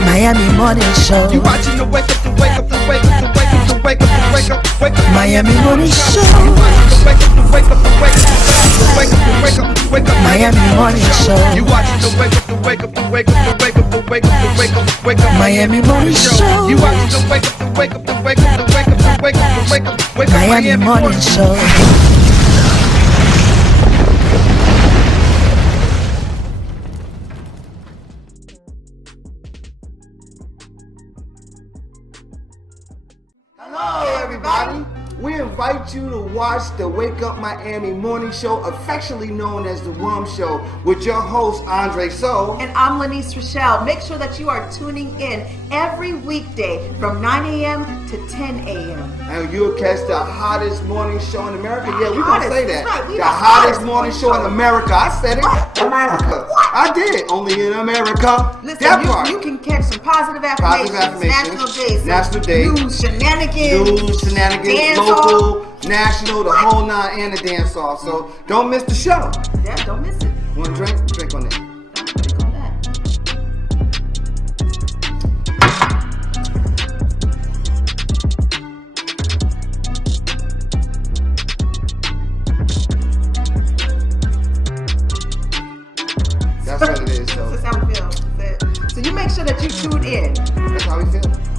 Miami Morning Show. You watching the wake up, the wake up, the wake up, the wake up, the wake up, the wake up, wake up. Miami Morning Show. You watching the wake up, the wake up, the wake up, the wake up, the wake up, wake up. Miami Morning Show. You watching the wake up, the wake up, the wake up, the wake up, the wake up, the wake up, wake up. Miami Morning Show. You watching the wake up, the wake up, the wake up, the wake up, the wake up, the wake up, wake up. Miami Morning Show. Hello, everybody. We invite you to watch the Wake Up Miami Morning Show, affectionately known as the WUMMS Show, with your host, Andre So. And I'm Lanice Rochelle. Make sure that you are tuning in every weekday from 9 a.m. to 10 a.m. And you'll catch the hottest morning show in America. Yeah, we're going to say that. Right, the hottest morning show in America. I said it. America. I did. Only in America. Listen, you can catch some positive affirmations. National days. News, shenanigans. Local, national, the whole nine, and the dance off. So don't miss the show. Yeah, don't miss it. Want a drink? Drink on that. Drink on that. sure that you tune in. That's how we feel.